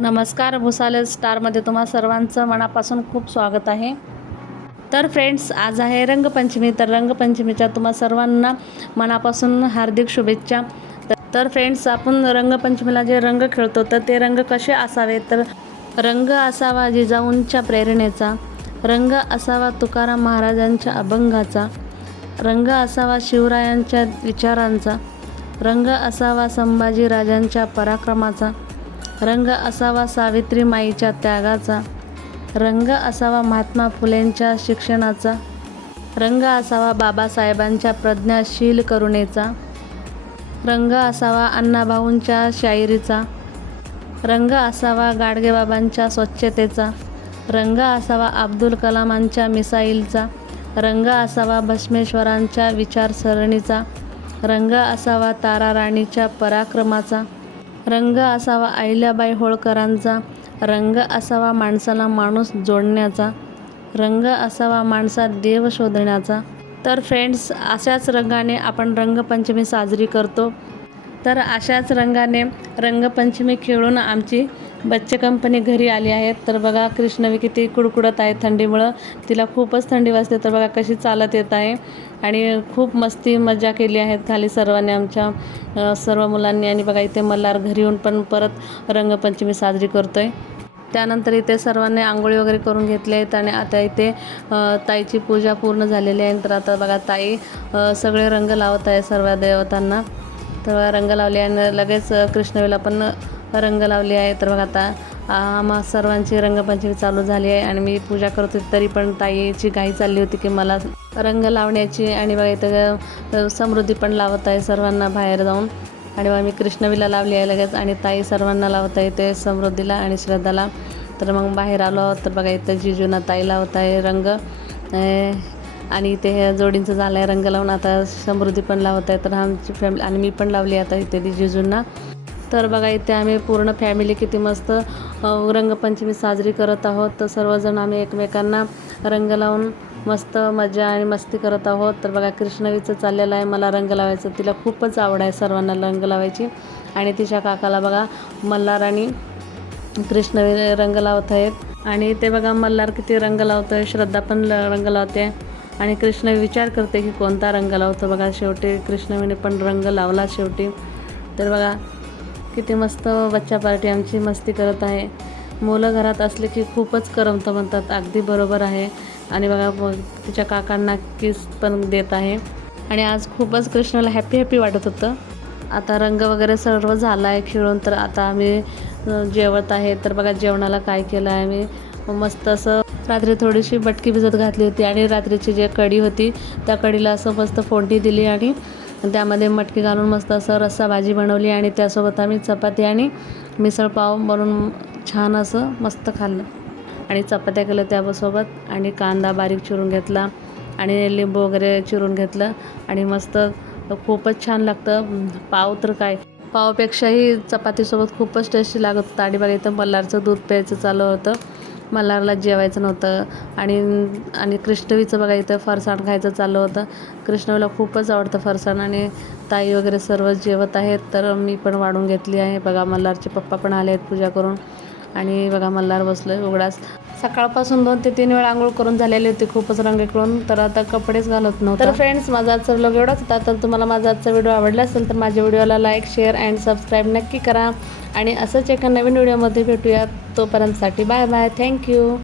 नमस्कार भुसाले स्टारमध्ये तुम्हा सर्वांचं मनापासून खूप स्वागत आहे. तर फ्रेंड्स आज आहे रंगपंचमी तर रंगपंचमीच्या तुम्हा सर्वांना मनापासून हार्दिक शुभेच्छा. तर- फ्रेंड्स आपण रंगपंचमीला जे रंग खेळतो तर ते रंग कसे असावे? तर रंग असावा जिजाऊंच्या प्रेरणेचा रंग असावा तुकाराम महाराजांच्या अभंगाचा रंग असावा शिवरायांच्या विचारांचा रंग असावा संभाजीराजांच्या पराक्रमाचा रंग असावा सावित्री माईच्या त्यागाचा. रंग असावा महात्मा फुलेंच्या शिक्षणाचा. रंग असावा बाबासाहेबांच्या प्रज्ञाशील करुणेचा. रंग असावा अण्णाभाऊंच्या शायरीचा. रंग असावा गाडगेबाबांच्या स्वच्छतेचा. रंग असावा अब्दुल कलामांच्या मिसाईलचा. रंग असावा भस्मेश्वरांच्या विचारसरणीचा. रंग असावा तारा राणीच्या पराक्रमाचा. रंग असावा अहिल्याबाई होळकरांचा रंग असावा माणसाला माणूस जोडण्याचा रंग असावा माणसात देव शोधण्याचा. तर फ्रेंड्स अशाच रंगाने आपण रंगपंचमी साजरी करतो. तर अशाच रंगाने रंगपंचमी खेळून आमची बच्चे कंपनी घरी आली आहेत तर बघा कृष्णवी किती कुडकुडत आहे थंडीमुळं. तिला खूपच थंडी वाजते. तर बघा कशी चालत येत आहे. आणि खूप मस्ती मजा केली आहेत खाली सर्वांनी आमच्या सर्व मुलांनी. आणि बघा इथे मल्हार घरी येऊन पण परत रंगपंचमी साजरी करतो आहे त्यानंतर इथे सर्वांनी आंघोळी वगैरे करून घेतले आहेत. आणि आता इथे ताईची पूजा पूर्ण झालेली आहे. तर आता बघा ताई सगळे रंग लावत आहे सर्व देवतांना. तर रंग लावले आणि लगेच कृष्णवेला पण रंग लावले आहे. तर बघा आता आम्हा सर्वांची रंगपंचमी चालू झाली आहे आणि मी पूजा करत होती तरी पण ताईची घाई चालली होती की मला रंग लावण्याची आणि बघा इथं समृद्धी पण लावत आहे सर्वांना बाहेर जाऊन. आणि मग मी कृष्णवीला लावली आहे लगेच आणि ताई सर्वांना लावत आहे ते समृद्धीला आणि श्रद्धाला. तर मग बाहेर आलो तर बघा इथं जिजूना ताई लावत आहे रंग. आणि इथे ह्या जोडींचं झालं आहे रंग लावून आता समृद्धी पण लावत आहे तर आमची फॅमिली आणि मी पण लावली आता इथे ती जिजूंना तर बघा इथे आम्ही पूर्ण फॅमिली किती मस्त रंगपंचमी साजरी करत आहोत. तर सर्वजण आम्ही एकमेकांना रंग लावून मस्त मजा आणि मस्ती करत आहोत. तर बघा कृष्णवीचं चाललेलं आहे. मला रंग लावायचं तिला खूपच आवड आहे सर्वांना रंग लावायची. आणि तिच्या काकाला बघा मल्हार आणि कृष्णवी रंग लावत आहेत. आणि ते बघा मल्हार किती रंग लावतो आहे श्रद्धा पण ल- रंग लावते. आणि कृष्ण विचार करते की कोणता रंग लावतो. बघा शेवटी कृष्णवीने पण रंग लावला शेवटी. तर बघा किती मस्त बच्चा पार्टी आमची मस्ती करत आहे. मुलं घरात असले की खूपच करमतं म्हणतात. अगदी बरोबर आहे. आणि बघा तिच्या काकांना किस पण देत आहे. आणि आज खूपच कृष्णाला हॅपी हॅपी वाटत होतं. आता रंग वगैरे सर्व झाला आहे खेळून. तर आता आम्ही जेवत आहे. तर बघा जेवणाला काय केलं आहे आम्ही. मस्त असं रात्री थोडीशी बटकी भिजत घातली होती आणि रात्रीची जे कढी होती त्या कढीला असं मस्त फोडणी दिली आणि त्यामध्ये मटकी घालून मस्त असं रस्सा भाजी बनवली आणि त्यासोबत आम्ही चपाती आणि मिसळपाव बनवून छान असं मस्त खाल्लं. आणि चपात्या केल्या त्यासोबत आणि कांदा बारीक चिरून घेतला आणि लिंबू वगैरे चिरून घेतलं आणि मस्त खूपच छान लागतं. पाव तर काय? पावपेक्षाही चपातीसोबत खूपच टेस्टी लागत होतं. आणि बघा इथं मल्हारचं दूध प्यायचं चालू होतं. मल्हारला जेवायचं नव्हतं. आणि आणि कृष्णवीचं बघा इथं फरसाण खायचं चालू होतं. कृष्णवीला खूपच आवडतं फरसाण आणि ताई वगैरे सर्व जेवत आहेत. तर मी पण वाढून घेतली आहे. बघा मल्हारचे पप्पा पण आले आहेत पूजा करून. आणि बघा मल्हार बसलं उघडाच सकाळपासून दोन ते तीन वेळा आंघोळ करून झालेली होती खूपच रंगेकडून तर आता कपडेच घालत नव्हतं. तर फ्रेंड्स माझा आजचा व्लॉग एवढाच होता. तर तुम्हाला माझा आजचा व्हिडिओ आवडला असेल तर माझ्या व्हिडिओला लाईक शेअर अँड सबस्क्राईब नक्की करा. आणि असंच एका नवीन व्हिडिओमध्ये भेटूया तोपर्यंतसाठी बाय बाय थँक्यू